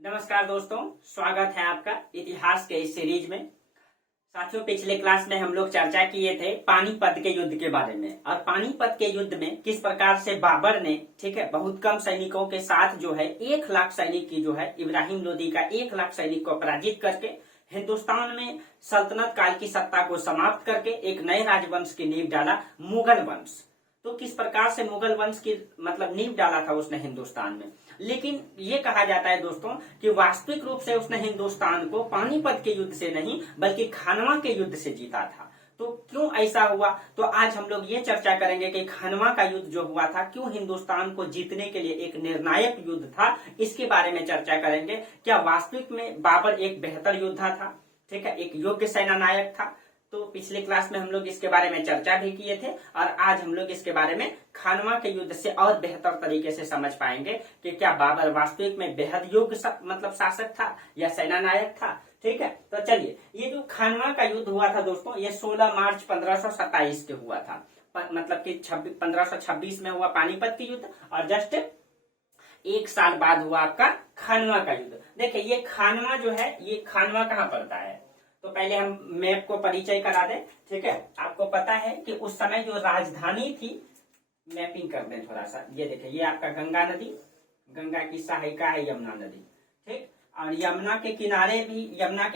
नमस्कार दोस्तों, स्वागत है आपका इतिहास के इस सीरीज में। साथियों, पिछले क्लास में हम लोग चर्चा किए थे पानीपत के युद्ध के बारे में और पानीपत के युद्ध में किस प्रकार से बाबर ने बहुत कम सैनिकों के साथ जो है 1 लाख सैनिक की जो है इब्राहिम लोदी का 1 लाख सैनिक को पराजित करके हिंदुस्तान में सल्तनत काल की सत्ता को समाप्त करके एक नए राजवंश की नींव डाला, मुगल वंश। तो किस प्रकार से मुगल वंश की नींव डाला था उसने हिंदुस्तान में। लेकिन ये कहा जाता है दोस्तों कि वास्तविक रूप से उसने हिंदुस्तान को पानीपत के युद्ध से नहीं बल्कि खानवा के युद्ध से जीता था। तो क्यों ऐसा हुआ, तो आज हम लोग ये चर्चा करेंगे कि खानवा का युद्ध जो हुआ था क्यों हिंदुस्तान को जीतने के लिए एक निर्णायक युद्ध था, इसके बारे में चर्चा करेंगे। क्या वास्तविक में बाबर एक बेहतर योद्धा था, एक योग्य सेना नायक था। तो पिछले क्लास में हम लोग इसके बारे में चर्चा भी किए थे और आज हम लोग इसके बारे में खानवा के युद्ध से और बेहतर तरीके से समझ पाएंगे कि क्या बाबर वास्तविक में बेहद योग्य शासक था या सेना नायक था। ठीक है, तो चलिए, ये जो खानवा का युद्ध हुआ था दोस्तों, ये 16 मार्च 1527 के हुआ था। मतलब कि 1526 में हुआ पानीपत की युद्ध और जस्ट 1 साल बाद हुआ आपका खानवा का युद्ध। देखिए, ये खानवा जो है, ये खानवा कहाँ पड़ता है, तो पहले हम मैप को परिचय करा दें। ठीक है, आपको पता है कि उस समय जो राजधानी थी, मैपिंग कर दें थोड़ा सा। ये देखिए, ये आपका गंगा नदी, गंगा की सहायिका है यमुना नदी। ठीक, और यमुना के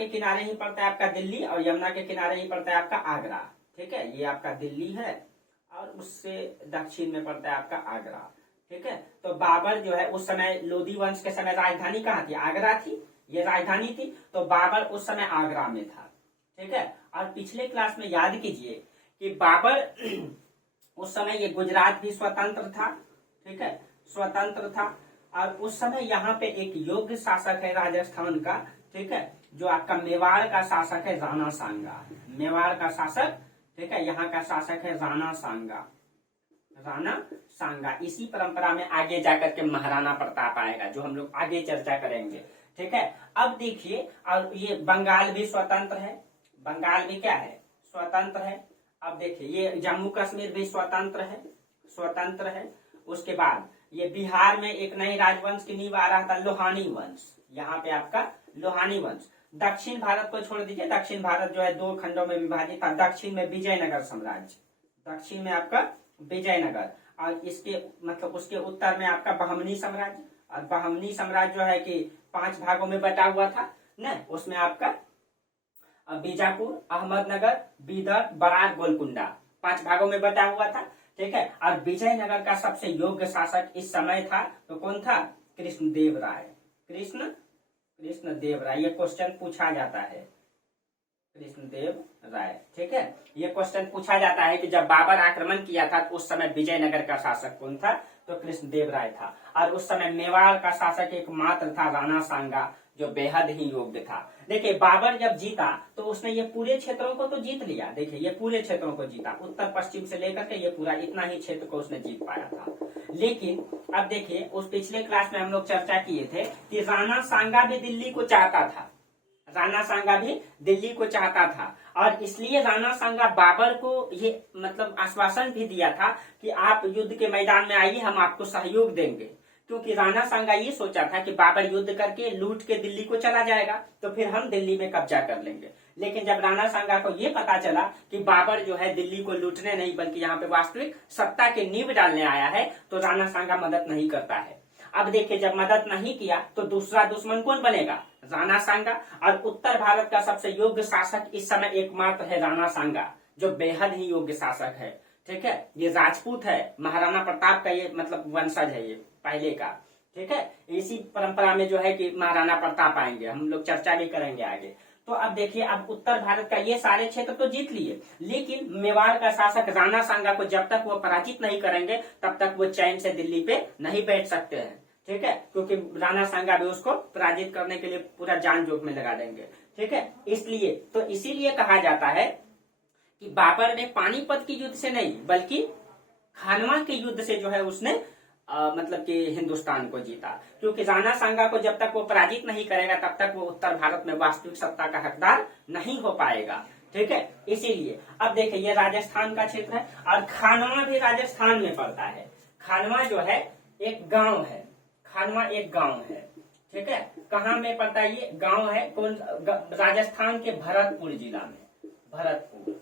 किनारे ही पड़ता है आपका दिल्ली और यमुना के किनारे ही पड़ता है आपका आगरा। ठीक है, ये आपका दिल्ली है और उससे दक्षिण में पड़ता है आपका आगरा। ठीक है, तो बाबर जो है उस समय लोधी वंश के समय राजधानी कहाँ थी, आगरा थी, ये राजधानी थी। तो बाबर उस समय आगरा में था। ठीक है, और पिछले क्लास में याद कीजिए कि बाबर उस समय ये गुजरात भी स्वतंत्र था। ठीक है, स्वतंत्र था और उस समय यहाँ पे एक योग्य शासक है राजस्थान का। ठीक है, जो आपका मेवाड़ का शासक है राणा सांगा। मेवाड़ का शासक, ठीक है, यहाँ का शासक है राणा सांगा। राणा सांगा इसी परंपरा में आगे जाकर के महाराणा प्रताप आएगा, जो हम लोग आगे चर्चा करेंगे। ठीक है, अब देखिए, और ये बंगाल भी स्वतंत्र है, बंगाल भी क्या है, स्वतंत्र है। अब देखिए, ये जम्मू कश्मीर भी स्वतंत्र है। उसके बाद ये बिहार में एक नई राजवंश की नींव आ रहा था, लोहानी वंश। यहाँ पे आपका लोहानी वंश। दक्षिण भारत को छोड़ दीजिए, दक्षिण भारत जो है 2 खंडों में विभाजित था। दक्षिण में विजयनगर साम्राज्य, दक्षिण में आपका विजयनगर, और इसके उसके उत्तर में आपका बहमनी साम्राज्य। और बहमनी साम्राज्य जो है कि 5 भागों में बटा हुआ था न, उसमें आपका बीजापुर, अहमदनगर, बीदर, बरार, गोलकुंडा 5 भागों में बटा हुआ था। ठीक है, और विजयनगर का सबसे योग्य शासक इस समय था तो कौन था, कृष्णदेव राय। कृष्णदेव राय, ये क्वेश्चन पूछा जाता है, कृष्णदेव राय। ठीक है, ये क्वेश्चन पूछा जाता है कि जब बाबर आक्रमण किया था तो उस समय विजयनगर का शासक कौन था, तो कृष्णदेव राय था। और उस समय मेवाड़ का शासक एकमात्र था राणा सांगा, जो बेहद ही योग्य था। देखिए, बाबर जब जीता तो उसने ये पूरे क्षेत्रों को तो जीत लिया। देखिए, ये पूरे क्षेत्रों को जीता, उत्तर पश्चिम से लेकर के ये पूरा इतना ही क्षेत्र को उसने जीत पाया था। लेकिन अब देखिए, उस पिछले क्लास में हम लोग चर्चा किए थे कि राणा सांगा भी दिल्ली को चाहता था, राणा सांगा भी दिल्ली को चाहता था। और इसलिए राणा सांगा बाबर को ये आश्वासन भी दिया था कि आप युद्ध के मैदान में आइए, हम आपको सहयोग देंगे। क्योंकि राणा सांगा ये सोचा था कि बाबर युद्ध करके लूट के दिल्ली को चला जाएगा तो फिर हम दिल्ली में कब्जा कर लेंगे। लेकिन जब राणा सांगा को ये पता चला कि बाबर जो है दिल्ली को लूटने नहीं बल्कि यहाँ पे वास्तविक सत्ता के नींव डालने आया है, तो राणा सांगा मदद नहीं करता है। अब देखिए, जब मदद नहीं किया तो दूसरा दुश्मन कौन बनेगा, राणा सांगा। और उत्तर भारत का सबसे योग्य शासक इस समय एकमात्र है राणा सांगा, जो बेहद ही योग्य शासक है। ठीक है, ये राजपूत है, महाराणा प्रताप का ये वंशज है, ये पहले का। ठीक है, इसी परंपरा में जो है कि महाराणा प्रताप आएंगे, हम लोग चर्चा भी करेंगे आगे। तो अब देखिए, अब उत्तर भारत का ये सारे क्षेत्र तो जीत लिए, लेकिन मेवाड़ का शासक राणा सांगा को जब तक वो पराजित नहीं करेंगे तब तक वो चैन से दिल्ली पे नहीं बैठ सकते हैं। ठीक है, क्योंकि राणा सांगा भी उसको पराजित करने के लिए पूरा जान जोक में लगा देंगे। ठीक है, इसीलिए कहा जाता है कि बाबर ने पानीपत के युद्ध से नहीं बल्कि खानवा के युद्ध से जो है उसने कि हिंदुस्तान को जीता। क्योंकि राणा सांगा को जब तक वो पराजित नहीं करेगा तब तक वो उत्तर भारत में वास्तविक सत्ता का हकदार नहीं हो पाएगा। ठीक है, इसीलिए अब देखिए, ये राजस्थान का क्षेत्र है और खानवा भी राजस्थान में पड़ता है। खानवा जो है एक गांव है, खानवा एक गांव है। ठीक है, कहाँ में पड़ता है ये गांव है, कौन, राजस्थान के भरतपुर जिला में। भरतपुर,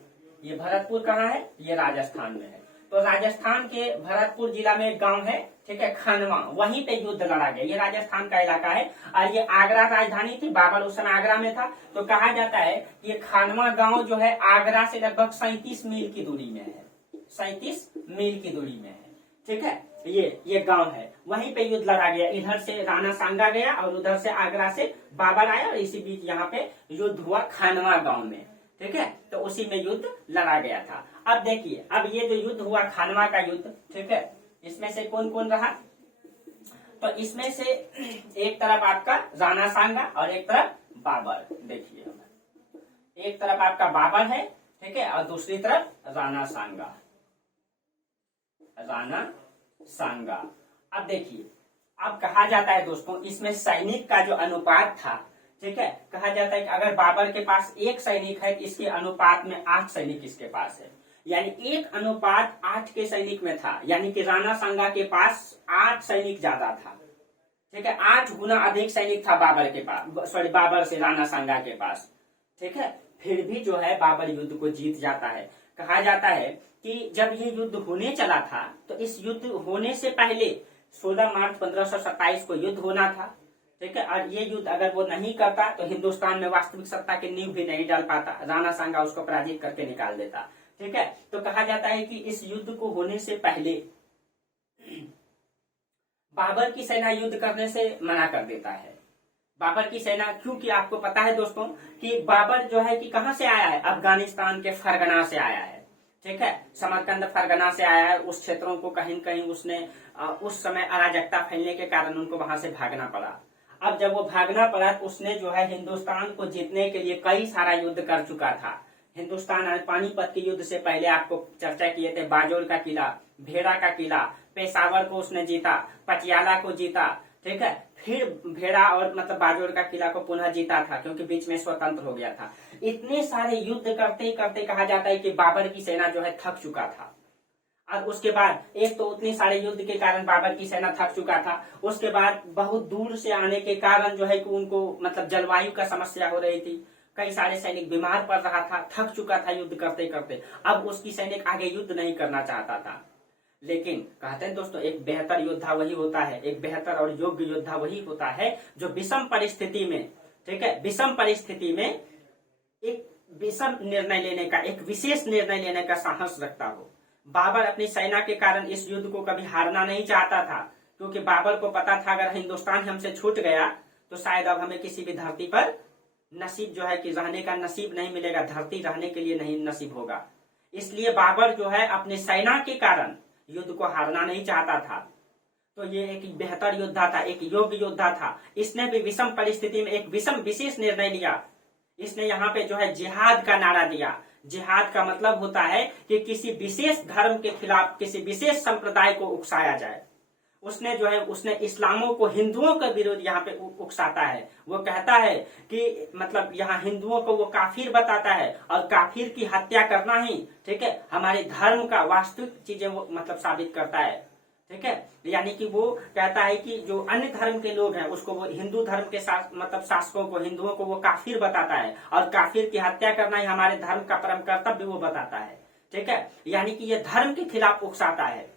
ये भरतपुर कहाँ है, ये राजस्थान में है। तो राजस्थान के भरतपुर जिला में एक गांव है, ठीक है, खनवा, वहीं पे युद्ध लड़ा गया। ये राजस्थान का इलाका है और ये आगरा राजधानी थी, बाबर उस समय आगरा में था। तो कहा जाता है कि ये खनवा गांव जो है आगरा से लगभग 37 मील की दूरी में है, 37 मील की दूरी में है, ठीक है। ये गांव है, वहीं पे युद्ध लड़ा गया। इधर से राणा सांगा गया और उधर से आगरा से बाबर आया और इसी बीच यहाँ पे युद्ध हुआ खनवा गांव में, ठीक है। तो उसी में युद्ध लड़ा गया था। अब देखिए, अब ये जो युद्ध हुआ खनवा का युद्ध, ठीक है, इसमें से कौन कौन रहा, तो इसमें से एक तरफ आपका राणा सांगा और एक तरफ बाबर। देखिए, एक तरफ आपका बाबर है, ठीक है, और दूसरी तरफ राणा सांगा, राणा सांगा। अब देखिए, अब कहा जाता है दोस्तों, इसमें सैनिक का जो अनुपात था, ठीक है, कहा जाता है कि अगर बाबर के पास 1 सैनिक है, इसके अनुपात में 8 सैनिक इसके पास है, यानी 1:8 के सैनिक में था। यानी कि राणा सांगा के पास 8 सैनिक ज्यादा था, ठीक है, 8 गुना अधिक सैनिक था बाबर के पास, सॉरी, बाबर से राणा सांगा के पास, ठीक है। फिर भी जो है बाबर युद्ध को जीत जाता है। कहा जाता है कि जब ये युद्ध होने चला था, तो इस युद्ध होने से पहले 16 मार्च 1527 को युद्ध होना था, ठीक है। और ये युद्ध अगर वो नहीं करता तो हिंदुस्तान में वास्तविक सत्ता की नींव भी नहीं डाल पाता, राणा सांगा उसको पराजित करके निकाल देता, ठीक है। तो कहा जाता है कि इस युद्ध को होने से पहले बाबर की सेना युद्ध करने से मना कर देता है। बाबर की सेना, क्योंकि आपको पता है दोस्तों कि बाबर जो है कि कहां से आया है, अफगानिस्तान के फरगना से आया है, ठीक है, समरकंद फरगना से आया है। उस क्षेत्रों को कहीं कहीं उसने उस समय अराजकता फैलने के कारण उनको वहां से भागना पड़ा। अब जब वो भागना पड़ा तो उसने जो है हिंदुस्तान को जीतने के लिए कई सारा युद्ध कर चुका था। हिंदुस्तान पानीपत के युद्ध से पहले आपको चर्चा किए थे, बाजोल का किला, भेड़ा का किला, पेशावर को उसने जीता, पटियाला को जीता, ठीक है, फिर भेड़ा और मतलब बाजोर का किला को पुनः जीता था, क्योंकि बीच में स्वतंत्र हो गया था। इतने सारे युद्ध करते करते कहा जाता है कि बाबर की सेना जो है थक चुका था। और उसके बाद एक तो उतने सारे युद्ध के कारण बाबर की सेना थक चुका था, उसके बाद बहुत दूर से आने के कारण जो है कि उनको मतलब जलवायु का समस्या हो रही थी, कई सारे सैनिक बीमार पड़ रहा था, थक चुका था युद्ध करते करते। अब उसकी सैनिक आगे युद्ध नहीं करना चाहता था। लेकिन कहते हैं दोस्तों, एक बेहतर योद्धा वही होता है, एक बेहतर और योग्य योद्धा वही होता है जो विषम परिस्थिति में, ठीक है, विषम परिस्थिति में एक विषम निर्णय लेने का, एक विशेष निर्णय लेने का साहस रखता हो। बाबर अपनी सेना के कारण इस युद्ध को कभी हारना नहीं चाहता था, क्योंकि बाबर को पता था अगर हिंदुस्तान हमसे छूट गया तो शायद अब हमें किसी भी धरती पर नसीब जो है कि रहने का नसीब नहीं मिलेगा, धरती रहने के लिए नहीं नसीब होगा। इसलिए बाबर जो है अपनी सेना के कारण युद्ध को हारना नहीं चाहता था। तो ये एक बेहतर योद्धा था, एक योग्य योद्धा था। इसने भी विषम परिस्थिति में एक विषम विशेष निर्णय लिया। इसने यहाँ पे जो है जिहाद का नारा दिया। जिहाद का मतलब होता है कि किसी विशेष धर्म के खिलाफ किसी विशेष संप्रदाय को उकसाया जाए। उसने जो है उसने इस्लामों को हिंदुओं के विरुद्ध यहाँ पे उकसाता है। वो कहता है कि मतलब यहाँ हिंदुओं को वो काफिर बताता है और काफिर की हत्या करना ही, ठीक है, हमारे धर्म का वास्तविक चीजें वो मतलब साबित करता है, ठीक है। यानी कि वो कहता है कि जो अन्य धर्म के लोग हैं उसको वो हिंदू धर्म के मतलब शासकों को, हिंदुओं को वो काफिर बताता है और काफिर की हत्या करना ही हमारे धर्म का परम कर्तव्य वो बताता है, ठीक है। यानी कि ये धर्म के खिलाफ उकसाता है।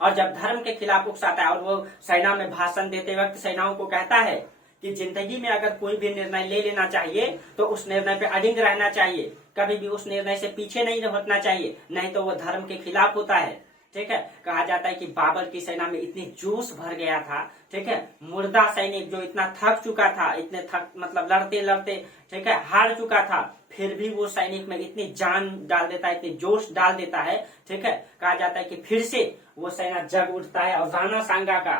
और जब धर्म के खिलाफ उकसाता है और वो सेना में भाषण देते वक्त सेनाओं को कहता है कि जिंदगी में अगर कोई भी निर्णय ले लेना चाहिए तो उस निर्णय पे अडिग रहना चाहिए, कभी भी उस निर्णय से पीछे नहीं हटना चाहिए, नहीं तो वो धर्म के खिलाफ होता है, ठीक है। कहा जाता है कि बाबर की सेना में इतनी जोश भर गया था, ठीक है, मुर्दा सैनिक जो इतना थक चुका था, इतने थक मतलब लड़ते लड़ते, ठीक है, हार चुका था, फिर भी वो सैनिक में इतनी जान डाल देता है, इतनी जोश डाल देता है, ठीक है। कहा जाता है कि फिर से वो सेना जग उठता है और राणा सांगा का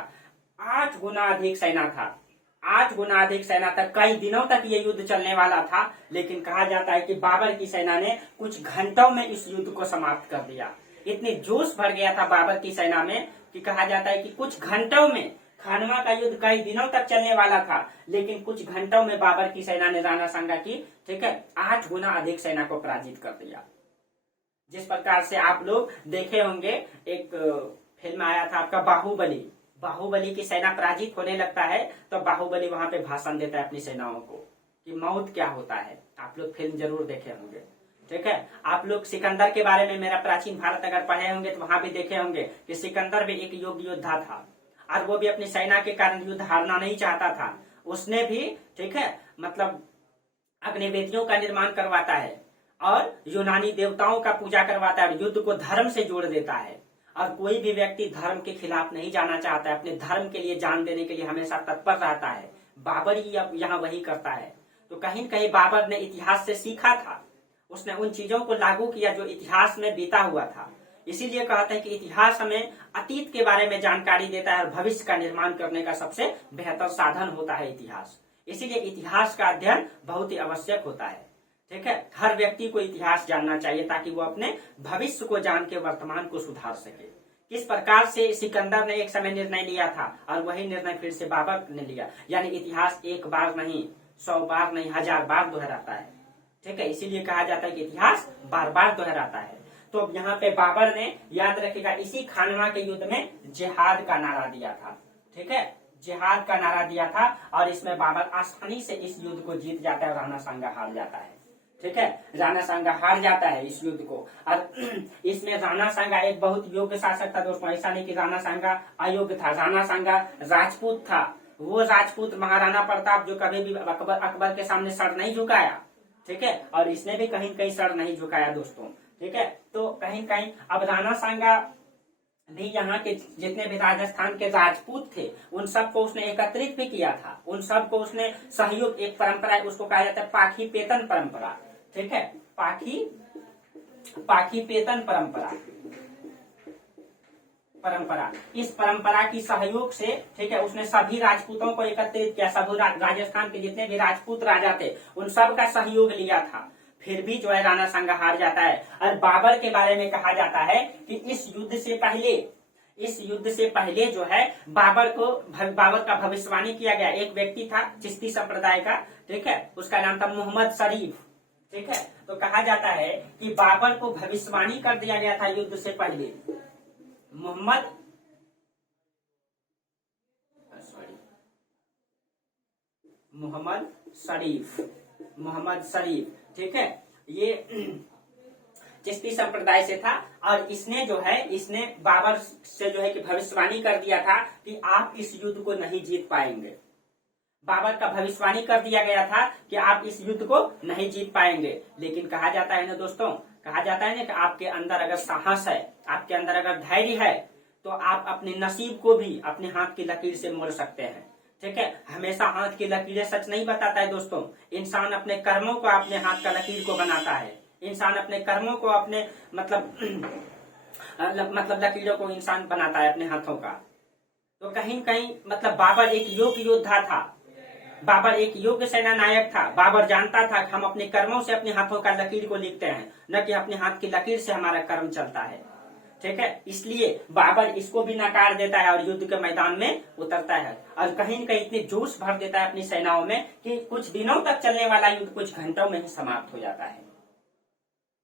8 गुना अधिक सेना था, 8 गुना अधिक सेना था। कई दिनों तक ये युद्ध चलने वाला था, लेकिन कहा जाता है कि बाबर की सेना ने कुछ घंटों में इस युद्ध को समाप्त कर दिया। इतनी जोश भर गया था बाबर की सेना में कि कहा जाता है कि कुछ घंटों में, खनवा का युद्ध कई दिनों तक चलने वाला था, लेकिन कुछ घंटों में बाबर की सेना ने राणा सांगा की, ठीक है, 8 गुना अधिक सेना को पराजित कर दिया। जिस प्रकार से आप लोग देखे होंगे, एक फिल्म आया था आपका बाहुबली, बाहुबली की सेना पराजित होने लगता है तो बाहुबली वहां पे भाषण देता है अपनी सेनाओं को कि मौत क्या होता है। आप लोग फिल्म जरूर देखे होंगे, ठीक है। आप लोग सिकंदर के बारे में मेरा प्राचीन भारत अगर पढ़े होंगे तो वहां भी देखे होंगे कि सिकंदर भी एक योग्य योद्धा था और वो भी अपनी सेना के कारण युद्ध हारना नहीं चाहता था। उसने भी, ठीक है, मतलब अग्निवेदियों का निर्माण करवाता है और यूनानी देवताओं का पूजा करवाता है और युद्ध को धर्म से जोड़ देता है। और कोई भी व्यक्ति धर्म के खिलाफ नहीं जाना चाहता है, अपने धर्म के लिए जान देने के लिए हमेशा तत्पर रहता है। बाबर ही अब यहाँ वही करता है। तो कहीं न कहीं बाबर ने इतिहास से सीखा था, उसने उन चीजों को लागू किया जो इतिहास में बीता हुआ था। इसीलिए कहते हैं कि इतिहास हमें अतीत के बारे में जानकारी देता है और भविष्य का निर्माण करने का सबसे बेहतर साधन होता है इतिहास। इसीलिए इतिहास का अध्ययन बहुत ही आवश्यक होता है, ठीक है। हर व्यक्ति को इतिहास जानना चाहिए ताकि वो अपने भविष्य को जान के वर्तमान को सुधार सके। किस प्रकार से सिकंदर ने एक समय निर्णय लिया था और वही निर्णय फिर से बाबर ने लिया। यानी इतिहास एक बार नहीं, 100 बार नहीं, 1000 बार दोहराता है, ठीक है। इसीलिए कहा जाता है कि इतिहास बार बार दोहराता है। तो अब यहाँ पे बाबर ने, याद रखेगा, इसी खानवा के युद्ध में जिहाद का नारा दिया था, ठीक है। जिहाद का नारा दिया था और इसमें बाबर आसानी से इस युद्ध को जीत जाता है और राणा सांगा हार जाता है, ठीक है। राणा सांगा हार जाता है इस युद्ध को। और इसमें राणा सांगा एक बहुत योग्य शासक था दोस्तों। ऐसा नहीं कि राणा सांगा अयोग्य था। राणा सांगा राजपूत था। वो राजपूत महाराणा प्रताप जो कभी भी अकबर के सामने सर नहीं झुकाया, ठीक है। और इसने भी कहीं कहीं सर नहीं झुकाया दोस्तों, ठीक है। तो कहीं कहीं अब राणा सांगा भी यहाँ के जितने भी राजस्थान के राजपूत थे उन सबको उसने एकत्रित भी किया था। उन सबको उसने सहयोग, एक परंपरा है उसको कहा जाता है पाखी पेतन परंपरा, ठीक है। पाखी पेतन परंपरा इस परंपरा की सहयोग से, ठीक है, उसने सभी राजपूतों को एकत्रित किया। सभी राजस्थान के जितने भी राजपूत राजा थे उन सब का सहयोग लिया था। फिर भी जो है राणा सांगा हार जाता है। और बाबर के बारे में कहा जाता है कि इस युद्ध से पहले जो है बाबर का भविष्यवाणी किया गया। एक व्यक्ति था चिश्ती संप्रदाय का, ठीक है, उसका नाम था मोहम्मद शरीफ, ठीक है। तो कहा जाता है कि बाबर को भविष्यवाणी कर दिया गया था युद्ध से पहले। मोहम्मद शरीफ, ठीक है, ये चिश्ती संप्रदाय से था। और इसने बाबर से जो है कि भविष्यवाणी कर दिया था कि आप इस युद्ध को नहीं जीत पाएंगे। बाबर का भविष्यवाणी कर दिया गया था कि आप इस युद्ध को नहीं जीत पाएंगे। लेकिन कहा जाता है ना दोस्तों, कहा जाता है ना कि आपके अंदर अगर साहस है, आपके अंदर अगर धैर्य है तो आप अपने नसीब को भी अपने हाथ की लकीर से मोड़ सकते हैं, ठीक है। हमेशा हाथ की लकीरें सच नहीं बताता है दोस्तों। इंसान अपने कर्मों को अपने हाथ का लकीर को बनाता है। इंसान अपने कर्मों को अपने मतलब लकीरों को इंसान बनाता है अपने हाथों का। तो कहीं कहीं मतलब बाबर एक योग्य योद्धा था, बाबर एक योग्य सेना नायक था। बाबर जानता था कि हम अपने कर्मों से अपने हाथों का लकीर को लिखते हैं, न कि अपने हाथ की लकीर से हमारा कर्म चलता है, ठीक है। इसलिए बाबर इसको भी नकार देता है और युद्ध के मैदान में उतरता है। और कहीं न कहीं इतने जोश भर देता है अपनी सेनाओं में कि कुछ दिनों तक चलने वाला युद्ध कुछ घंटों में ही समाप्त हो जाता है,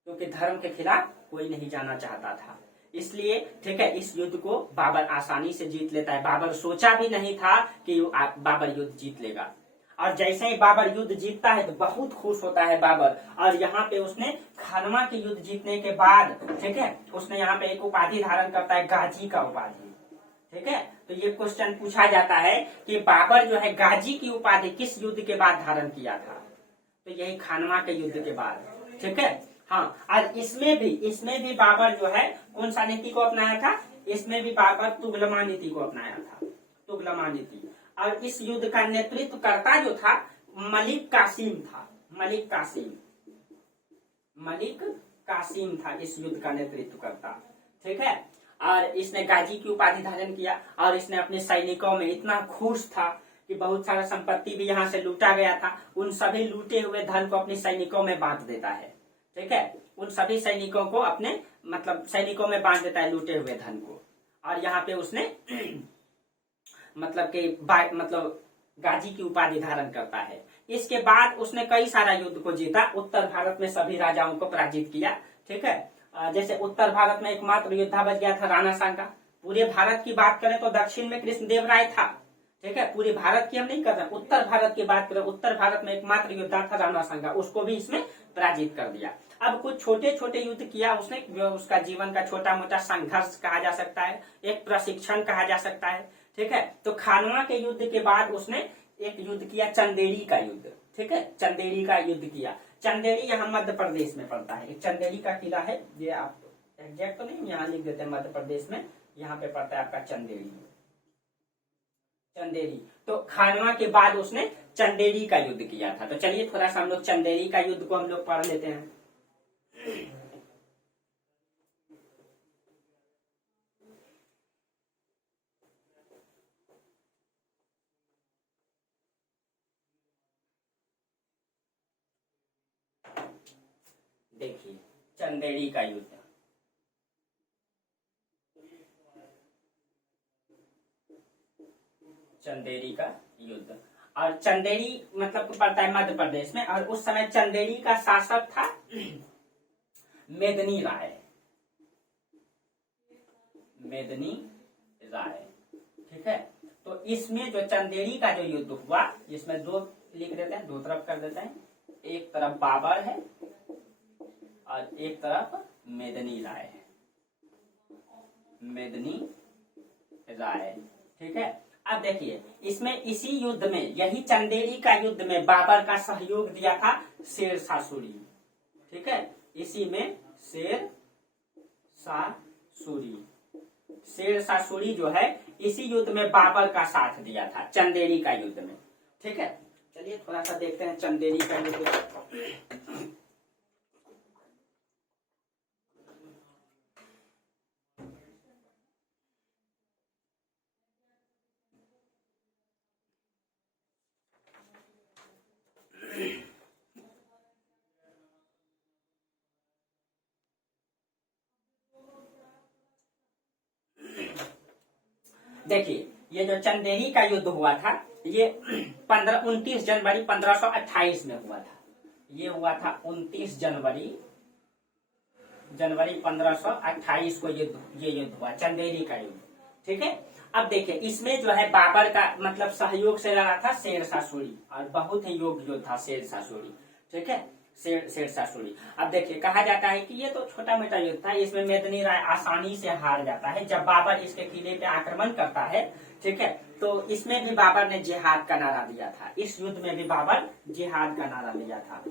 क्योंकि धर्म के खिलाफ कोई नहीं जाना चाहता था। इसलिए, ठीक है, इस युद्ध को बाबर आसानी से जीत लेता है। बाबर सोचा भी नहीं था कि बाबर युद्ध जीत लेगा। और जैसे ही बाबर युद्ध जीतता है तो बहुत खुश होता है बाबर। और यहाँ पे उसने खानवा के युद्ध जीतने के बाद, ठीक है, उसने यहाँ पे एक उपाधि धारण करता है, गाजी का उपाधि, ठीक है। तो ये क्वेश्चन पूछा जाता है कि बाबर जो है गाजी की उपाधि किस युद्ध के बाद धारण किया था? तो यही खानवा के युद्ध के बाद, ठीक है। हाँ, और इसमें भी बाबर जो है कौन सा नीति को अपनाया था? इसमें भी बाबर तुगलमा नीति को अपनाया था, तुगलमा नीति। और इस युद्ध का नेतृत्व करता जो था मलिक कासिम था, मलिक कासिम था इस युद्ध का नेतृत्व करता, ठीक है। और इसने गाजी की उपाधि धारण किया और इसने अपने सैनिकों में इतना खुश था कि बहुत सारा संपत्ति भी यहाँ से लूटा गया था। उन सभी लूटे हुए धन को अपने सैनिकों में बांट देता है, ठीक है। उन सभी सैनिकों को अपने सैनिकों में बांट देता है लूटे हुए धन को। और यहाँ पे उसने गाजी की उपाधि धारण करता है। इसके बाद उसने कई सारा युद्ध को जीता, उत्तर भारत में सभी राजाओं को पराजित किया, ठीक है। जैसे उत्तर भारत में एकमात्र योद्धा बच गया था राणा सांगा, पूरे भारत की बात करें तो दक्षिण में कृष्णदेव राय था, ठीक है। पूरे भारत की हम नहीं कर रहे, उत्तर भारत की बात करें, उत्तर भारत में एकमात्र योद्धा था राणा सांगा, उसको भी इसमें पराजित कर दिया। अब कुछ छोटे छोटे युद्ध किया उसने, जो उसका जीवन का छोटा मोटा संघर्ष कहा जा सकता है, एक प्रशिक्षण कहा जा सकता है, ठीक है। तो खानवा के युद्ध के बाद उसने एक युद्ध किया, चंदेरी का युद्ध, ठीक है। चंदेरी का युद्ध किया। चंदेरी यहाँ मध्य प्रदेश में पड़ता है, एक चंदेरी का किला है, ये आप एग्जैक्ट तो नहीं यहाँ लिख देते हैं, मध्य प्रदेश में यहाँ पे पड़ता है आपका चंदेरी। चंदेरी, तो खानवा के बाद उसने चंदेरी का युद्ध किया था। तो चलिए थोड़ा सा हम लोग चंदेरी का युद्ध को हम लोग पढ़ लेते हैं। देखिए चंदेरी का युद्ध, चंदेरी का युद्ध, और चंदेरी मतलब पड़ता है मध्य प्रदेश में, और उस समय चंदेरी का शासक था मेदनी राय, मेदनी राय, ठीक है। तो इसमें जो चंदेरी का जो युद्ध हुआ, इसमें दो लिख देते हैं, दो तरफ कर देते हैं, एक तरफ बाबर है और एक तरफ मेदनी राय है, मेदनी राय, ठीक है। अब देखिए इसमें इसी युद्ध में, यही चंदेरी का युद्ध में बाबर का सहयोग दिया था शेर शाह सूरी, ठीक है। इसी में शेर शाह सूरी, शेर शाह सूरी जो है इसी युद्ध में बाबर का साथ दिया था, चंदेरी का युद्ध में, ठीक है। चलिए थोड़ा सा देखते हैं चंदेरी का युद्ध। देखिए ये जो चंदेरी का युद्ध हुआ था, ये 29 जनवरी 1528 में हुआ था। ये हुआ था 29 जनवरी 1528 को ये युद्ध हुआ, चंदेरी का युद्ध, ठीक है। अब देखिए इसमें जो है बाबर का मतलब सहयोग से लड़ा था शेर शाह सूरी, और बहुत ही योग्य योद्धा शेर शाह सूरी, ठीक है, शेर शाह सूरी। अब देखिए कहा जाता है कि ये तो छोटा मोटा युद्ध था, इसमें मेदनी राय आसानी से हार जाता है जब बाबर इसके किले पे आक्रमण करता है, ठीक है। तो इसमें भी बाबर ने जिहाद का नारा दिया था, इस युद्ध में भी बाबर जिहाद का नारा दिया था,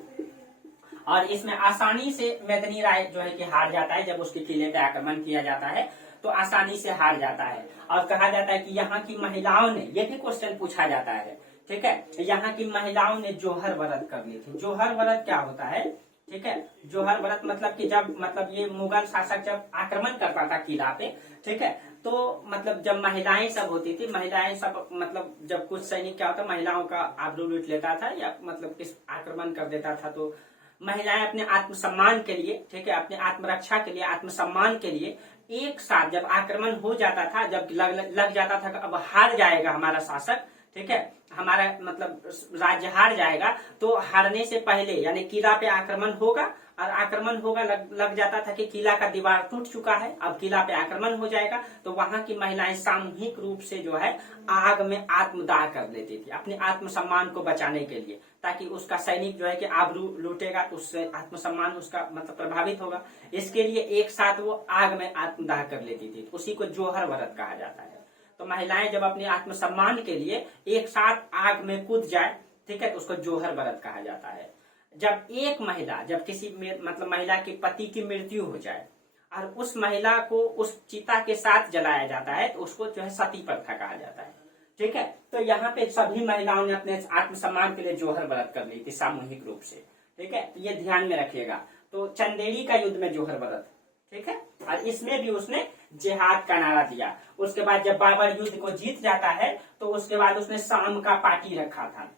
और इसमें आसानी से मेदनी राय जो है कि हार जाता है, जब उसके किले पे आक्रमण किया जाता है तो आसानी से हार जाता है। और कहा जाता है कि यहाँ की महिलाओं ने, ये भी क्वेश्चन पूछा जाता है, ठीक है, यहाँ की महिलाओं ने जोहर व्रत कर ली थी। जोहर व्रत क्या होता है, ठीक है। जोहर व्रत मतलब कि जब मतलब ये मुगल शासक जब आक्रमण करता था किला पे, ठीक है, तो मतलब जब महिलाएं सब होती थी, महिलाएं सब मतलब जब कुछ सैनिक क्या होता, महिलाओं का आबरू लूट लेता था या मतलब किस आक्रमण कर देता था, तो महिलाएं अपने आत्मसम्मान के लिए, ठीक है, अपने आत्मरक्षा के लिए, आत्मसम्मान के लिए एक साथ जब आक्रमण हो जाता था, जब लग जाता था कि अब हार जाएगा हमारा शासक, ठीक है, हमारा मतलब राज्य हार जाएगा, तो हारने से पहले यानी किला पे आक्रमण होगा, और आक्रमण होगा लग जाता था कि किला का दीवार टूट चुका है, अब किला पे आक्रमण हो जाएगा, तो वहां की महिलाएं सामूहिक रूप से जो है आग में आत्मदाह कर लेती थी अपने आत्मसम्मान को बचाने के लिए, ताकि उसका सैनिक जो है कि आबरू लूटेगा, उससे आत्मसम्मान उसका मतलब प्रभावित होगा, इसके लिए एक साथ वो आग में आत्मदाह कर लेती थी। उसी को जोहर व्रत कहा जाता है। तो महिलाएं जब अपने आत्मसम्मान के लिए एक साथ आग में कूद जाए, ठीक है, तो उसको जोहर व्रत कहा जाता है। जब एक महिला, जब किसी मतलब महिला के पति की मृत्यु हो जाए और उस महिला को उस चिता के साथ जलाया जाता है, तो उसको जो है सती प्रथा कहा जाता है, ठीक है। तो यहाँ पे सभी महिलाओं ने अपने आत्मसम्मान के लिए जोहर व्रत कर ली थी सामूहिक रूप से, ठीक है, तो ये ध्यान में रखिएगा। तो चंदेरी का युद्ध में जोहर व्रत, ठीक है, और इसमें भी उसने जिहाद का नारा दिया। उसके बाद जब बाबर युद्ध को जीत जाता है, तो उसके बाद उसने शाम का पार्टी रखा था,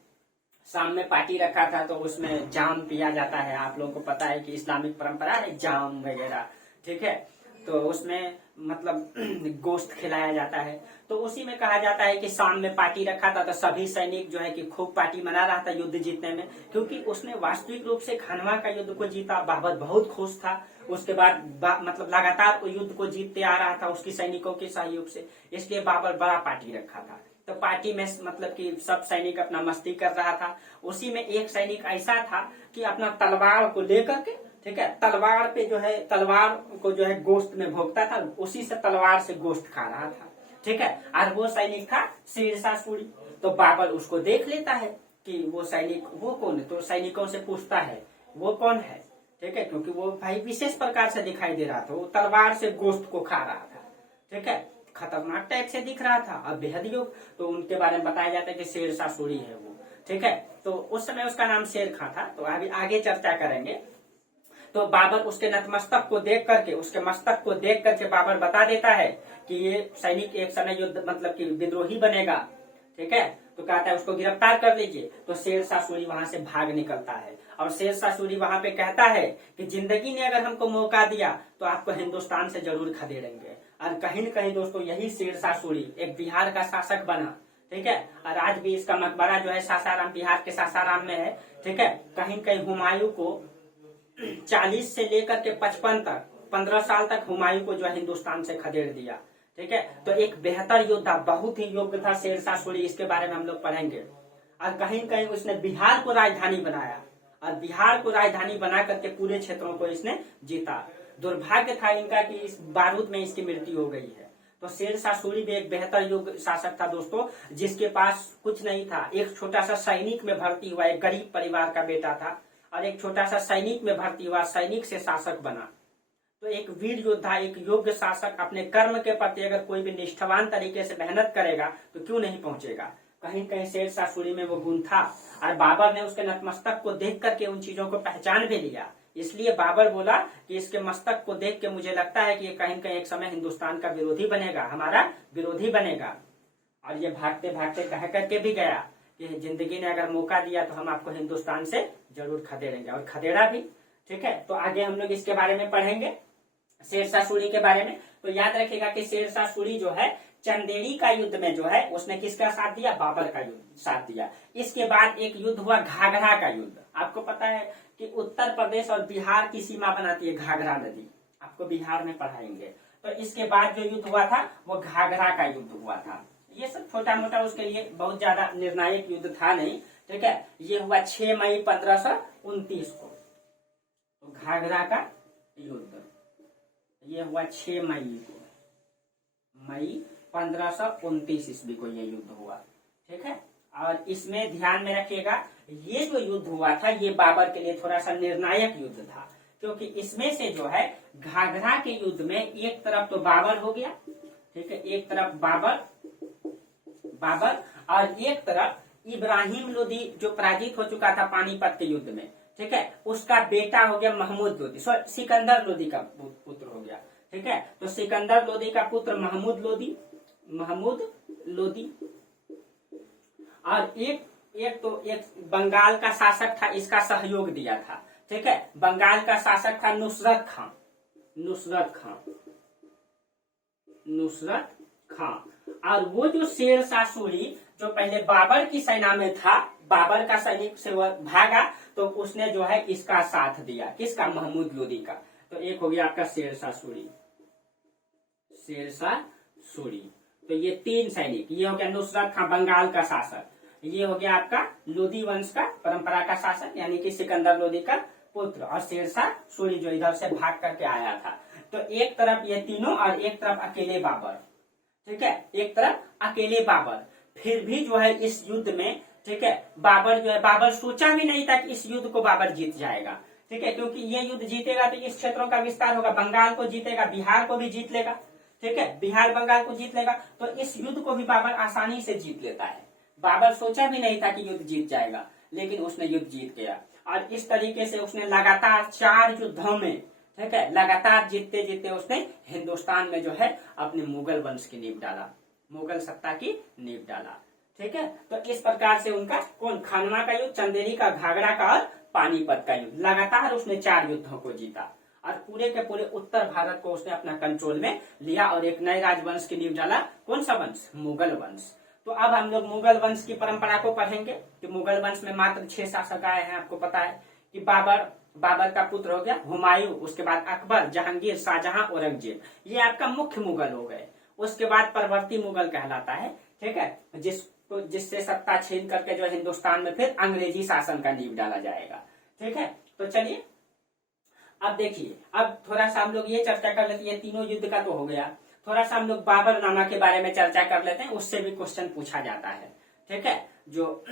शाम में पार्टी रखा था, तो उसमें जाम पिया जाता है। आप लोगों को पता है कि इस्लामिक परंपरा है जाम वगैरह, ठीक है, तो उसमें मतलब गोश्त खिलाया जाता है। तो उसी में कहा जाता है कि शाम में पार्टी रखा था, तो सभी सैनिक जो है कि खूब पार्टी मना रहा था युद्ध जीतने में, क्योंकि उसने वास्तविक रूप से खानवा का युद्ध को जीता। बाबर बहुत खुश था, उसके बाद मतलब लगातार वो युद्ध को जीतते आ रहा था उसकी सैनिकों के सहयोग से, इसलिए बाबर बड़ा पार्टी रखा था। तो पार्टी में मतलब कि सब सैनिक अपना मस्ती कर रहा था। उसी में एक सैनिक ऐसा था कि अपना तलवार को लेकर के, ठीक है, तलवार पे जो है, तलवार को जो है गोश्त में भोगता था, उसी से तलवार से गोश्त खा रहा था, ठीक है। और वो सैनिक था शेरशाह सूरी। तो बाबर उसको देख लेता है कि वो सैनिक वो कौन है, तो सैनिकों से पूछता है वो कौन है, ठीक है, क्योंकि वो भाई विशेष प्रकार से दिखाई दे रहा था, वो तलवार से गोश्त को खा रहा था, ठीक है, खतरनाक टाइप से दिख रहा था और बेहद योग। तो उनके बारे में बताया जाता है कि शेरशाह सूरी है वो, ठीक है। तो उस समय उसका नाम शेर खां था। तो अभी आगे चर्चा करेंगे। तो बाबर उसके नतमस्तक को देख करके, उसके मस्तक को देख करके बाबर बता देता है कि ये सैनिक एक समय युद्ध मतलब कि विद्रोही बनेगा, ठीक है। तो कहता है उसको गिरफ्तार कर लीजिए। तो शेरशाह सूरी वहां से भाग निकलता है और शेरशाह सूरी वहां पे कहता है कि जिंदगी ने अगर हमको मौका दिया तो आपको हिंदुस्तान से जरूर खदेड़ेंगे। और कहीं न कहीं दोस्तों यही शेरशाह सूरी एक बिहार का शासक बना, ठीक है। और आज भी इसका मकबरा जो है सासाराम, बिहार के सासाराम में है, ठीक है। कहीं कहीं हुमायूं को 40 से लेकर के 55 तक 15 साल तक हुमायूं को जो है हिंदुस्तान से खदेड़ दिया, ठीक है। तो एक बेहतर योद्धा, बहुत ही योग्य था शेरशाह सूरी, इसके बारे में हम लोग पढ़ेंगे। और कहीं कहीं उसने बिहार को राजधानी बनाया और बिहार को राजधानी बना करके पूरे क्षेत्रों को इसने जीता। दुर्भाग्य था इनका कि इस बारूद में इसकी मृत्यु हो गई है। तो शेरशाह सूरी भी एक बेहतर युग शासक था दोस्तों, जिसके पास कुछ नहीं था। एक छोटा सा सैनिक में भर्ती हुआ, एक गरीब परिवार का बेटा था और एक छोटा सा सैनिक में भर्ती हुआ, सैनिक से शासक बना। तो एक वीर योद्धा, एक योग्य शासक अपने कर्म के प्रति अगर कोई भी निष्ठावान तरीके से मेहनत करेगा तो क्यों नहीं पहुंचेगा। कहीं कहीं शेरशाह सूरी में वो गुण था और बाबर ने उसके नतमस्तक को देख करके उन चीजों को पहचान भी लिया। इसलिए बाबर बोला कि इसके मस्तक को देख के मुझे लगता है कि ये कहीं कहीं एक समय हिंदुस्तान का विरोधी बनेगा, हमारा विरोधी बनेगा। और ये भागते भागते कह करके भी गया कि जिंदगी ने अगर मौका दिया तो हम आपको हिंदुस्तान से जरूर खदेड़ेंगे, और खदेड़ा भी, ठीक है। तो आगे हम लोग इसके बारे में पढ़ेंगे, शेरशाह सूरी के बारे में। तो याद रखिएगा कि शेरशाह सूरी जो है चंदेरी का युद्ध में जो है उसने किसका साथ दिया, बाबर का युद्ध साथ दिया। इसके बाद एक युद्ध हुआ घाघरा का युद्ध। आपको पता है कि उत्तर प्रदेश और बिहार की सीमा बनाती है घाघरा नदी, आपको बिहार में पढ़ाएंगे। तो इसके बाद जो युद्ध हुआ था वो घाघरा का युद्ध हुआ था। ये सब छोटा मोटा, उसके लिए बहुत ज्यादा निर्णायक युद्ध था नहीं, ठीक है। ये हुआ 6 मई 1529 को, तो घाघरा का युद्ध ये हुआ 6 मई को, मई 1529 ईस्वी को ये युद्ध हुआ, ठीक है। और इसमें ध्यान में रखिएगा ये जो युद्ध हुआ था ये बाबर के लिए थोड़ा सा निर्णायक युद्ध था, क्योंकि इसमें से जो है घाघरा के युद्ध में एक तरफ तो बाबर हो गया, ठीक है, एक तरफ बाबर और एक तरफ इब्राहिम लोदी जो पराजित हो चुका था पानीपत के युद्ध में, ठीक है, उसका बेटा हो गया महमूद लोदी, सिकंदर लोदी का पुत्र हो गया, ठीक है। तो सिकंदर लोदी का पुत्र महमूद लोदी और एक बंगाल का शासक था, इसका सहयोग दिया था, ठीक है। बंगाल का शासक था नुसरत खां। और वो जो शेरशाह सूरी जो पहले बाबर की सेना में था, बाबर का सैनिक से वह भागा, तो उसने जो है इसका साथ दिया, किसका, महमूद लोदी का। तो एक हो गया आपका शेरशाह सूरी। तो ये 3 सैनिक, ये हो गया नुसरत खां बंगाल का शासक, ये हो गया आपका लोदी वंश का परंपरा का शासक यानी कि सिकंदर लोदी का पुत्र, और शेरशाह सूरी जो इधर से भाग करके आया था। तो एक तरफ ये तीनों और एक तरफ अकेले बाबर, ठीक है, एक तरफ अकेले बाबर। फिर भी जो है इस युद्ध में, ठीक है, बाबर सोचा भी नहीं था कि इस युद्ध को बाबर जीत जाएगा, ठीक है, क्योंकि ये युद्ध जीतेगा तो इस क्षेत्रों का विस्तार होगा, बंगाल को जीतेगा, बिहार को भी जीत लेगा, ठीक है, बिहार बंगाल को जीत लेगा, तो इस युद्ध को भी बाबर आसानी से जीत लेता है। बाबर सोचा भी नहीं था कि युद्ध जीत जाएगा, लेकिन उसने युद्ध जीत गया। और इस तरीके से उसने लगातार 4 युद्धों में, ठीक है, लगातार जीतते जीतते उसने हिंदुस्तान में जो है अपने मुगल वंश की नींव डाला, मुगल सत्ता की नींव डाला, ठीक है। तो इस प्रकार से उनका खानवा का युद्ध, चंदेरी का, घाघरा का और पानीपत का युद्ध, लगातार उसने 4 युद्धों को जीता और पूरे के पूरे उत्तर भारत को उसने अपना कंट्रोल में लिया और एक नए राजवंश की नींव डाला। कौन सा वंश, मुगल वंश। तो अब हम लोग मुगल वंश की परंपरा को पढ़ेंगे कि मुगल वंश में मात्र 6 शासक आए हैं। आपको पता है कि बाबर, बाबर का पुत्र हो गया हुमायूं, उसके बाद अकबर, जहांगीर, शाहजहां, औरंगजेब, ये आपका मुख्य मुगल हो गए। उसके बाद परवर्ती मुगल कहलाता है, ठीक है, जिससे सत्ता छीन करके जो हिंदुस्तान में फिर अंग्रेजी शासन का नींव डाला जाएगा। ठीक है, तो चलिए अब देखिए, अब थोड़ा सा हम लोग ये चर्चा कर लेते हैं, ये तीनों युद्ध का तो हो गया, थोड़ा सा हम लोग बाबरनामा के बारे में चर्चा कर लेते हैं, उससे भी क्वेश्चन पूछा जाता है। ठीक है, जो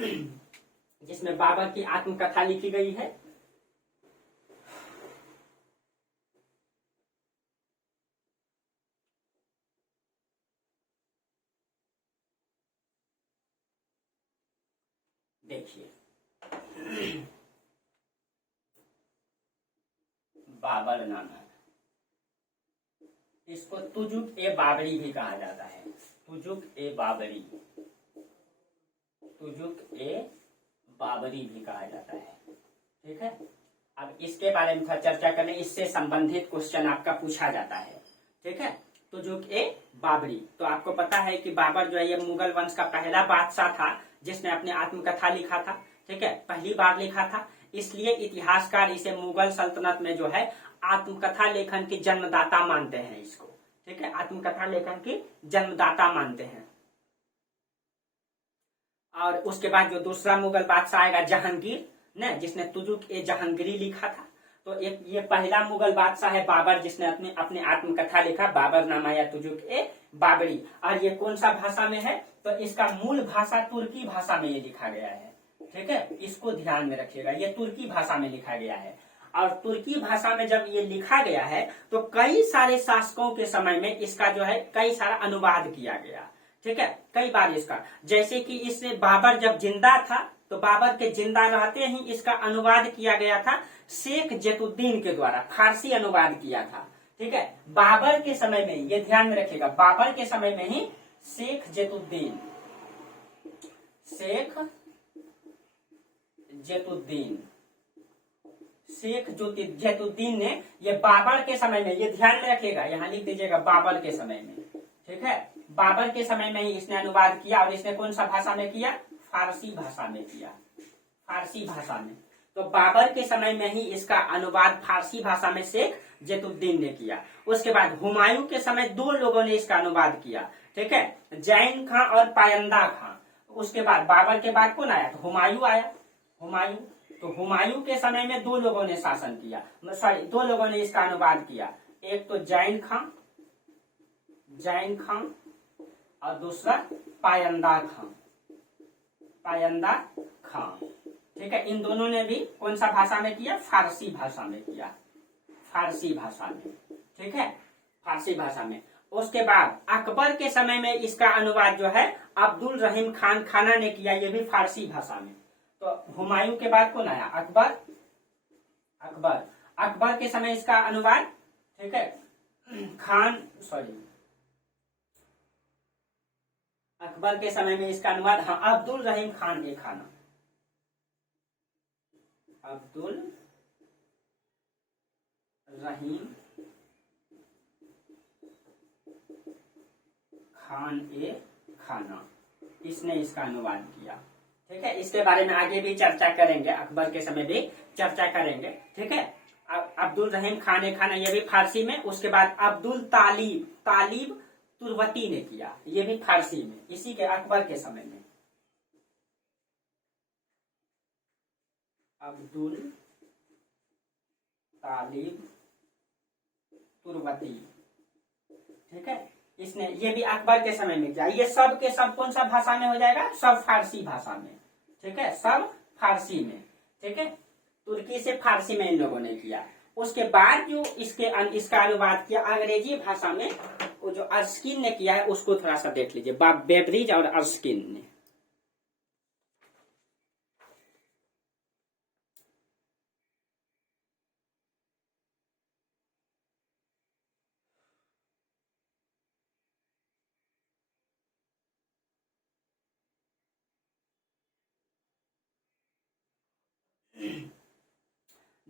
जिसमें बाबर की आत्मकथा लिखी गई है। देखिए बाबरनामा, इसको तुजुक ए बाबरी भी कहा जाता है, तुजुक ए बाबरी, तुजुक ए बाबरी भी कहा जाता है। ठीक है, अब इसके बारे में थोड़ा चर्चा करें, इससे संबंधित क्वेश्चन आपका पूछा जाता है। ठीक है, तुजुक ए बाबरी, तो आपको पता है कि बाबर जो है ये मुगल वंश का पहला बादशाह था जिसने अपनी आत्मकथा लिखा था। ठीक है, पहली बार लिखा था, इसलिए इतिहासकार इसे मुगल सल्तनत में जो है आत्मकथा लेखन की जन्मदाता मानते हैं इसको। ठीक है, आत्मकथा लेखन की जन्मदाता मानते हैं। और उसके बाद जो दूसरा मुगल बादशाह आएगा जहांगीर ने, जिसने तुजुक ए जहांगीरी लिखा था। तो एक ये पहला मुगल बादशाह है बाबर, जिसने अपनी आत्मकथा लिखा बाबरनामा या तुजुक ए बाबरी। और ये कौन सा भाषा में है, तो इसका मूल भाषा तुर्की भाषा में ये लिखा गया है। ठीक है, इसको ध्यान में रखिएगा, ये तुर्की भाषा में लिखा गया है। और तुर्की भाषा में जब ये लिखा गया है तो कई सारे शासकों के समय में इसका जो है कई सारा अनुवाद किया गया। ठीक है, कई बार इसका, जैसे कि इसने बाबर जब जिंदा था तो बाबर के जिंदा रहते ही इसका अनुवाद किया गया था शेख जेतुद्दीन के द्वारा, फारसी अनुवाद किया था। ठीक है, बाबर के समय में, ये ध्यान में रखिएगा, बाबर के समय में ही शेख जेतुद्दीन, शेख जेतुद्दीन, शेख जेतुद्दीन ने ये बाबर के समय में, ये ध्यान में रखिएगा, यहाँ लिख दीजिएगा बाबर के समय में। ठीक है, बाबर के समय में ही इसने अनुवाद किया, और इसने कौन सा भाषा में किया, फारसी भाषा में किया, फारसी भाषा में। तो बाबर के समय में ही इसका अनुवाद फारसी भाषा में शेख जेतुद्दीन ने किया। उसके बाद हुमायूं के समय दो लोगों ने इसका अनुवाद किया। ठीक है, जैन खां और पायंदा खां। उसके बाद बाबर के बाद कौन आया, तो हुमायूं आया, हुमायूं। तो हुमायूं के समय में दो लोगों ने शासन किया, सॉरी दो लोगों ने इसका अनुवाद किया, एक तो जैन खां और दूसरा पायंदा खां। ठीक है, इन दोनों ने भी कौन सा भाषा में किया, फारसी भाषा में किया, फारसी भाषा में। ठीक है, फारसी भाषा में। उसके बाद अकबर के समय में इसका अनुवाद जो है अब्दुल रहीम खान खाना ने किया, ये भी फारसी भाषा में। तो हुमायूं के बाद कौन आया, अकबर। अकबर के समय इसका अनुवाद, ठीक है, अकबर के समय में इसका अनुवाद, हाँ, अब्दुल रहीम खान ने खाना, अब्दुल रहीम खान ए खाना, इसने इसका अनुवाद किया। ठीक है, इसके बारे में आगे भी चर्चा करेंगे, अकबर के समय भी चर्चा करेंगे। ठीक है, अब्दुल रहीम खान ए खाना, ये भी फारसी में। उसके बाद अब्दुल तालिब तुर्वती ने किया, ये भी फारसी में, इसी के अकबर के समय में। अब्दुल तालिब तुर्वती, ठीक है, इसने, ये भी अकबर के समय में किया। ये सब के सब कौन सा भाषा में हो जाएगा, सब फारसी भाषा में। ठीक है, सब फारसी में। ठीक है, तुर्की से फारसी में इन लोगों ने किया। उसके बाद जो इसका अनुवाद किया अंग्रेजी भाषा में, वो जो अर्स्किन ने किया है, उसको थोड़ा सा देख लीजिए, बेबरिज और अर्स्किन ने।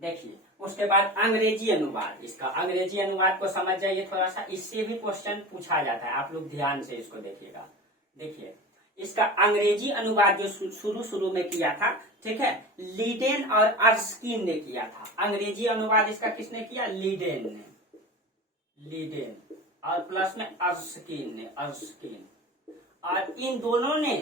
देखिए, उसके बाद अंग्रेजी अनुवाद, इसका अंग्रेजी अनुवाद को समझ जाइए थोड़ा सा, इससे भी क्वेश्चन पूछा जाता है, आप लोग ध्यान से इसको देखिएगा। देखिए, इसका अंग्रेजी अनुवाद जो शुरू शुरू में किया था, ठीक है, लीडेन और अर्स्किन ने किया था। अंग्रेजी अनुवाद इसका किसने किया? लीडेन ने, लीडेन, और प्लस में अर्स्किन ने, अर्स्किन। और इन दोनों ने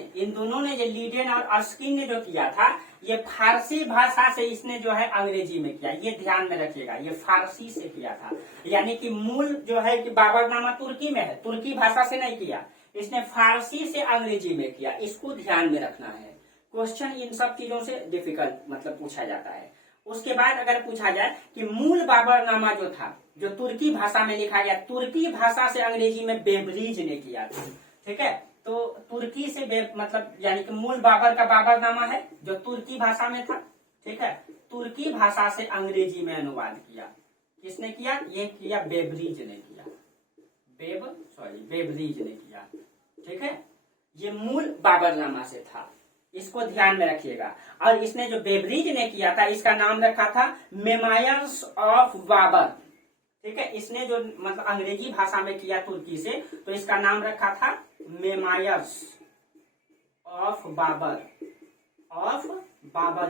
जो लीडेन और अर्स्किन ने जो किया था, ये फारसी भाषा से इसने जो है अंग्रेजी में किया। ये ध्यान में रखिएगा, ये फारसी से किया था, यानी कि मूल जो है कि बाबरनामा तुर्की में है, तुर्की भाषा से नहीं किया, इसने फारसी से अंग्रेजी में किया। इसको ध्यान में रखना है। क्वेश्चन इन सब चीजों से डिफिकल्ट मतलब पूछा जाता है। उसके बाद अगर पूछा जाए कि मूल बाबरनामा जो था, जो तुर्की भाषा में लिखा गया, तुर्की भाषा से अंग्रेजी में बेबरीज ने किया था, ठीक है। तो तुर्की से मतलब यानी कि मूल बाबर का बाबरनामा है जो तुर्की भाषा में था, ठीक है, तुर्की भाषा से अंग्रेजी में अनुवाद किया। किसने किया? ये किया बेबरीज ने किया, बेबरीज ने किया, ठीक है। ये मूल बाबरनामा से था, इसको ध्यान में रखिएगा। और इसने जो बेबरीज ने किया था, इसका नाम रखा था मेमायर्स ऑफ बाबर, ठीक है। इसने जो मतलब अंग्रेजी भाषा में किया तुर्की से, तो इसका नाम रखा था मेमायर्स ऑफ बाबर,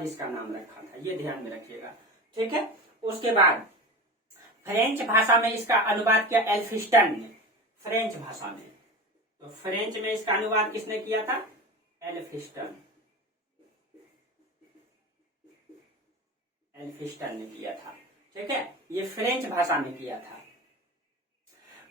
इसका नाम रखा था। ये ध्यान में रखिएगा, ठीक है। उसके बाद फ्रेंच भाषा में इसका अनुवाद किया एल्फिस्टन ने, फ्रेंच भाषा में। तो फ्रेंच में इसका अनुवाद किसने किया था? एल्फिस्टन ने किया था, ठीक है। ये फ्रेंच भाषा में किया था।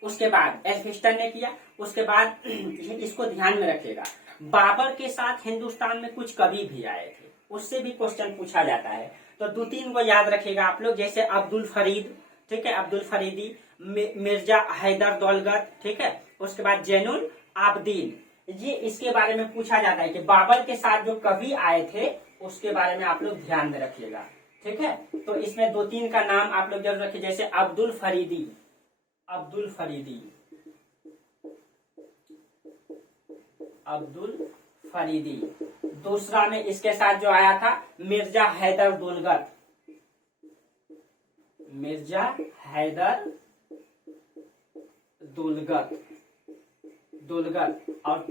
उसके बाद एल्फिस्टन ने किया। उसके बाद इसको ध्यान में रखिएगा, बाबर के साथ हिंदुस्तान में कुछ कवि भी आए थे, उससे भी क्वेश्चन पूछा जाता है। तो 2-3 को याद रखिएगा आप लोग, जैसे अब्दुल फरीद, ठीक है, अब्दुल फरीदी, मिर्जा हैदर दौलत, ठीक है। उसके बाद जैनुल आबदीन। ये इसके बारे में पूछा जाता है कि बाबर के साथ जो कवि आए थे उसके बारे में आप लोग ध्यान में रखिएगा, ठीक है। तो इसमें 2-3 का नाम आप लोग जरूर रखिए, जैसे अब्दुल फरीदी, दूसरा में इसके साथ जो आया था मिर्जा हैदर दुलगत, और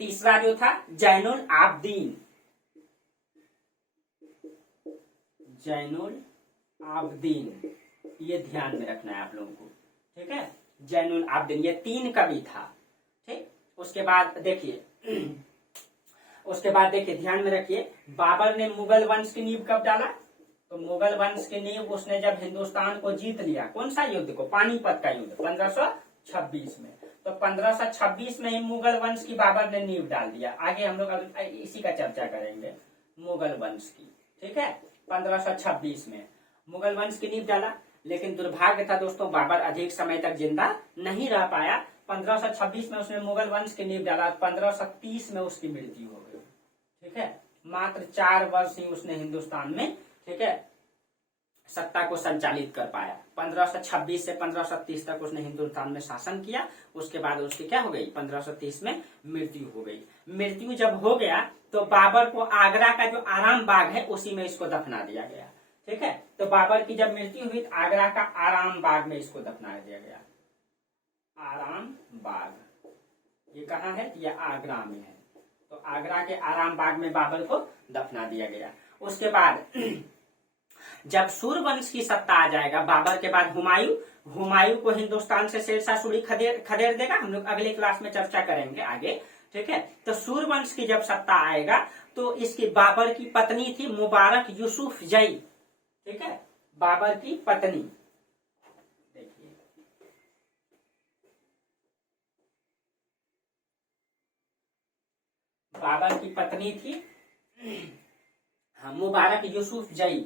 तीसरा जो था जैनुल आबदीन, ये ध्यान में रखना है आप लोगों को, ठीक है। जैनुल आबदीन, ये 3 कवि था, ठीक। उसके बाद देखिए ध्यान में रखिए, बाबर ने मुगल वंश की नींव कब डाला? तो मुगल वंश की नींव उसने जब हिंदुस्तान को जीत लिया। कौन सा युद्ध को? पानीपत का युद्ध 1526 में। तो 1526 में ही मुगल वंश की बाबर ने नींव डाल दिया। आगे हम लोग इसी का चर्चा करेंगे, मुगल वंश की, ठीक है। 1526 में मुगल वंश की नींव डाला, लेकिन दुर्भाग्य था दोस्तों, बाबर अधिक समय तक जिंदा नहीं रह पाया। 1526 में उसने मुगल वंश की नींव डाला, 1530 में उसकी मृत्यु हो गई, ठीक है। मात्र 4 वर्ष ही उसने हिंदुस्तान में, ठीक है, सत्ता को संचालित कर पाया। 1526 से 1530 तक उसने हिंदुस्तान में शासन किया। उसके बाद उसकी क्या हो गई? 1530 में मृत्यु हो गई। मृत्यु जब हो गया तो बाबर को आगरा का जो आराम बाग है उसी में इसको दफना दिया गया, ठीक है। तो बाबर की जब मृत्यु हुई तो आगरा का आराम बाग में इसको दफना दिया गया। आराम बाग ये कहाँ है? ये आगरा में है। तो आगरा के आराम बाग में बाबर को दफना दिया गया। उसके बाद जब सूर्यवंश की सत्ता आ जाएगा, बाबर के बाद हुमायूं को हिंदुस्तान से शेरशाह सूरी खदेड़ देगा। हम लोग अगले क्लास में चर्चा करेंगे आगे, ठीक है। तो सूर्यवंश की जब सत्ता आएगा तो इसकी बाबर की पत्नी थी मुबारक यूसुफ जई, ठीक है, बाबर की पत्नी। देखिए बाबर की पत्नी थी मुबारक यूसुफ जई,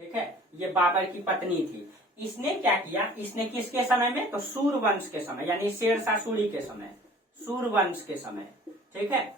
ठीक है। ये बाबर की पत्नी थी। इसने क्या किया? इसने किसके समय में? तो सूर्यवंश के समय, यानी शेरशाह सूरी के समय, सूर्यवंश के समय, ठीक है।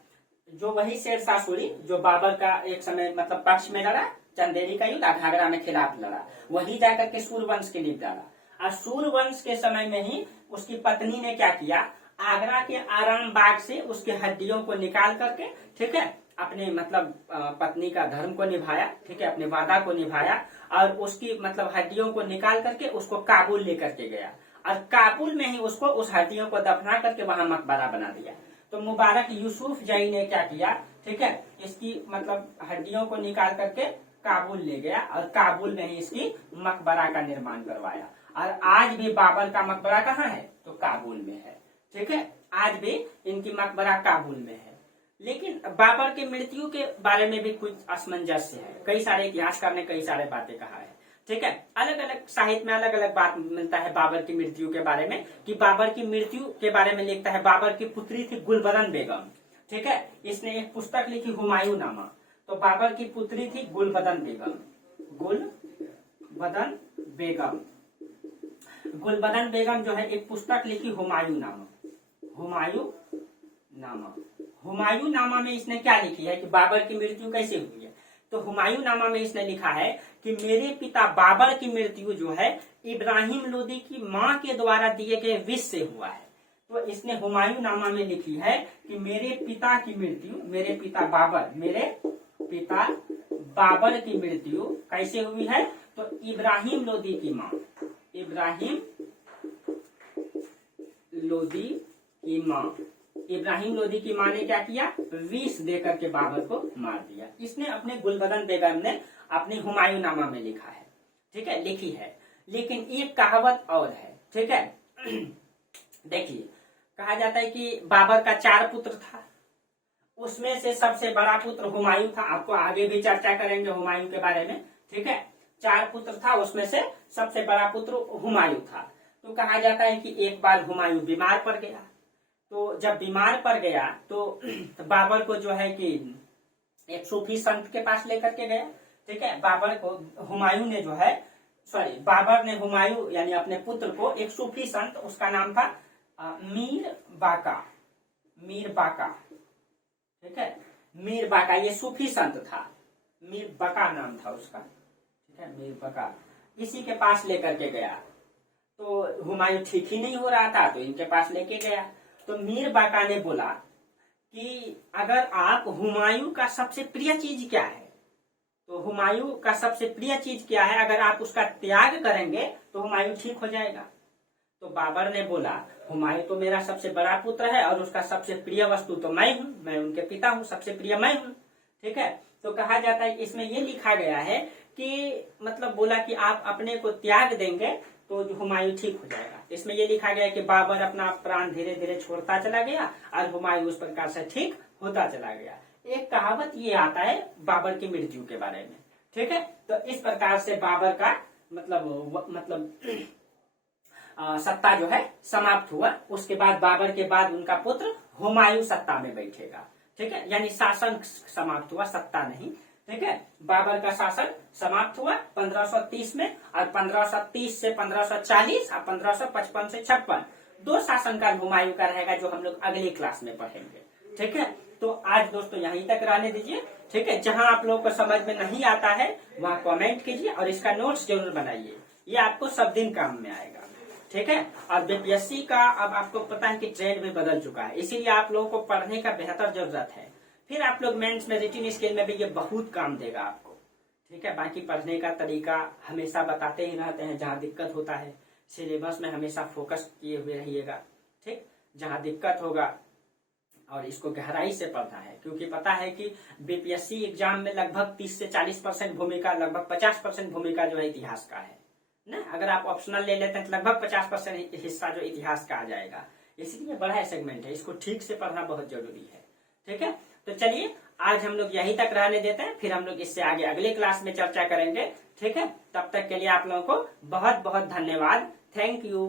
जो वही शेरशाह सूरी जो बाबर का एक समय मतलब पक्ष में लड़ा, चंदेरी का युद्ध, घाघरा में खिलाफ लड़ा, वही जाकर के सूर्यवंश के नींव डाला। और सूर्यवंश के समय में ही उसकी पत्नी ने क्या किया? आगरा के आराम बाग से उसके हड्डियों को निकाल करके, ठीक है, अपने मतलब पत्नी का धर्म को निभाया, ठीक है, अपने वादा को निभाया और उसकी मतलब हड्डियों को निकाल करके उसको काबुल लेकर के गया और काबुल में ही उसको उस हड्डियों को दफना करके वहां मकबरा बना दिया। तो मुबारक यूसुफ जई ने क्या किया, ठीक है, इसकी मतलब हड्डियों को निकाल करके काबुल ले गया और काबुल में ही इसकी मकबरा का निर्माण करवाया। और आज भी बाबर का मकबरा कहाँ है, तो काबुल में है, ठीक है, आज भी इनकी मकबरा काबुल में है। लेकिन बाबर की मृत्यु के बारे में भी कुछ असमंजस्य है, कई सारे इतिहासकार ने कई सारे बातें कहा है, ठीक है, अलग अलग साहित्य में अलग अलग बात मिलता है बाबर की मृत्यु के बारे में। कि बाबर की मृत्यु के बारे में लिखता है, बाबर की पुत्री थी गुलबदन बेगम, ठीक है, इसने एक पुस्तक लिखी हुमायूं नामा। तो बाबर की पुत्री थी गुलबदन बेगम, गुलबदन बेगम, गुलबदन बेगम जो है एक पुस्तक लिखी हुमायूं नामा, हुमायूं नामा। हुमायूं नामा में इसने क्या लिखी है कि बाबर की मृत्यु कैसे हुई है। तो हुमायूं नामा में इसने लिखा है कि मेरे पिता बाबर की मृत्यु जो है इब्राहिम लोदी की माँ के द्वारा दिए गए विष से हुआ है। तो इसने हुमायूं नामा में लिखी है कि मेरे पिता की मृत्यु, मेरे पिता बाबर की मृत्यु कैसे हुई है, तो इब्राहिम लोदी की माँ, इब्राहिम लोदी की माँ, इब्राहिम लोदी की माँ ने क्या किया, विष देकर के बाबर को मार दिया। इसने अपने गुलबदन बेगम ने अपनी हुमायूं नामा में लिखा है, ठीक है, लिखी है। लेकिन एक कहावत और है, ठीक है, देखिए कहा जाता है कि बाबर का 4 पुत्र था, उसमें से सबसे बड़ा पुत्र हुमायूं था। आपको आगे भी चर्चा करेंगे हुमायूं के बारे में, ठीक है, 4 पुत्र था, उसमें से सबसे बड़ा पुत्र हुमायूं था। तो कहा जाता है कि एक बार हुमायूं बीमार पड़ गया। तो जब बीमार पड़ गया तो बाबर को जो है कि एक सूफी संत के पास लेकर के गया, ठीक है, बाबर को हुमायूं ने जो है बाबर ने हुमायूं यानी अपने पुत्र को एक सूफी संत, उसका नाम था मीर बाका, मीर बाका, ठीक है, मीर बाका, ये सूफी संत था, मीर बका नाम था उसका, ठीक है, मीर बका, इसी के पास लेकर के गया। तो हुमायूं ठीक ही नहीं हो रहा था तो इनके पास लेके गया। तो मीर बाका ने बोला कि अगर आप हुमायूं का सबसे प्रिय चीज क्या है, तो हुमायूं का सबसे प्रिय चीज क्या है, अगर आप उसका त्याग करेंगे तो हुमायूं ठीक हो जाएगा। तो बाबर ने बोला हुमायूं तो मेरा सबसे बड़ा पुत्र है और उसका सबसे प्रिय वस्तु तो मैं हूँ, मैं उनके पिता हूँ, सबसे प्रिय मैं हूँ, ठीक है। तो कहा जाता है इसमें ये लिखा गया है कि मतलब बोला कि आप अपने को त्याग देंगे तो हुमायूं ठीक हो जाएगा। इसमें ये लिखा गया कि बाबर अपना प्राण धीरे धीरे छोड़ता चला गया और हुमायूं उस प्रकार से ठीक होता चला गया। एक कहावत ये आता है बाबर की मृत्यु के बारे में, ठीक है। तो इस प्रकार से बाबर का मतलब सत्ता जो है समाप्त हुआ। उसके बाद बाबर के बाद उनका पुत्र हुमायूं सत्ता में बैठेगा, ठीक है, यानी शासन समाप्त हुआ, सत्ता नहीं, ठीक है। बाबर का शासन समाप्त हुआ 1530 में और 1530 से 1540 और 1555 से 56 2 शासनकाल हुमायूं का रहेगा, जो हम लोग अगली क्लास में पढ़ेंगे, ठीक है। तो आज दोस्तों यहीं तक रहने दीजिए, ठीक है। जहां आप लोगों को समझ में नहीं आता है वहां कमेंट कीजिए और इसका नोट्स जरूर बनाइए, ये आपको सब दिन काम में आएगा, ठीक है। और बीपीएससी का अब आपको पता है कि ट्रेंड भी बदल चुका है, इसीलिए आप लोगों को पढ़ने का बेहतर जरूरत है। फिर आप लोग मेंस में रिटन स्किल में भी ये बहुत काम देगा आपको, ठीक है। बाकी पढ़ने का तरीका हमेशा बताते ही रहते हैं, जहाँ दिक्कत होता है सिलेबस में हमेशा फोकस किए हुए रहिएगा, ठीक। जहाँ दिक्कत होगा और इसको गहराई से पढ़ना है, क्योंकि पता है कि बीपीएससी एग्जाम में लगभग 30 से 40% भूमिका, लगभग 50% भूमिका जो है इतिहास का है ना। अगर आप ऑप्शनल ले लेते हैं तो लगभग 50% हिस्सा जो इतिहास का आ जाएगा, इसलिए बड़ा सेगमेंट है, इसको ठीक से पढ़ना बहुत जरूरी है, ठीक है। तो चलिए आज हम लोग यहीं तक रहने देते हैं, फिर हम लोग इससे आगे अगले क्लास में चर्चा करेंगे, ठीक है। तब तक के लिए आप लोगों को बहुत बहुत धन्यवाद, थैंक यू।